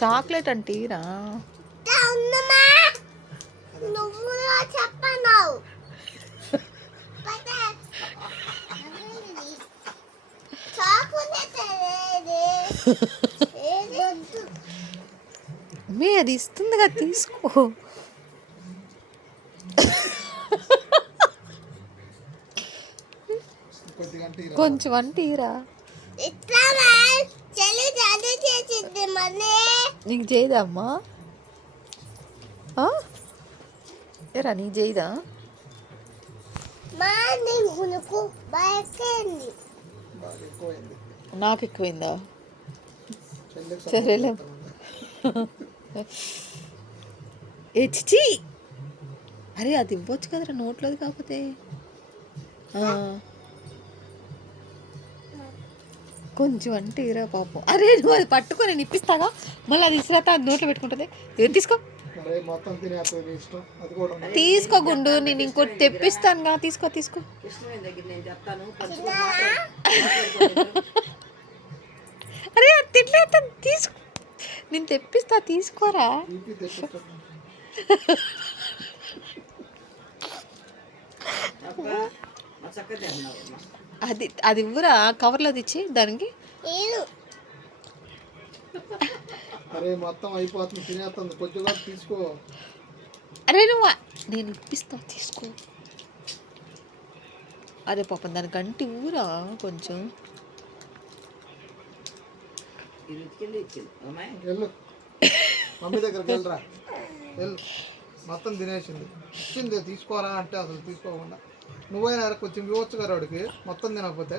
Chocolate అంటే ఇరా మీ అది ఇస్తుందిగా తీసుకో. కొంచెం అంటే ఇరా నీకు చేయదమ్మా ఏరా నీకు చేయదా? నాకు ఎక్కువైందా? సరేలే. ఏ చిచి, అరే అది ఇవ్వచ్చు కదరా నోట్లోది కాకపోతే. కొంచెం అంటే ఇరా పాపం. అరే నువ్వు అది పట్టుకొని నేను ఇప్పిస్తాగా, మళ్ళీ అది ఇసురాత అది నోట్లో పెట్టుకుంటుంది. తీసుకో తీసుకో గుండు, నేను ఇంకోటి తెప్పిస్తానుగా. తీసుకో తీసుకో. అరే అది తిట్లేదు, తీసుకో, నేను తెప్పిస్తా తీసుకోరా. అది అది ఇవ్వరా, కవర్లో తెచ్చి దానికి. అరే మొత్తం అయిపోతుంది, తినేస్తుంది, కొద్దిగా తీసుకో. అరే నువ్వు, నేను ఇప్పిస్తా తీసుకో. అరే పాపం దానికంటే ఇవ్వరా కొంచెం. వెళ్ళు మమ్మీ దగ్గరికి వెళ్ళరా, వెళ్ళు. మొత్తం తినేసింది, ఇచ్చింది తీసుకోరా అంటే అసలు తీసుకోకుండా. నువ్వైనా కొంచెం ఇవ్వచ్చు కదా వాడికి, మొత్తం తినకపోతే.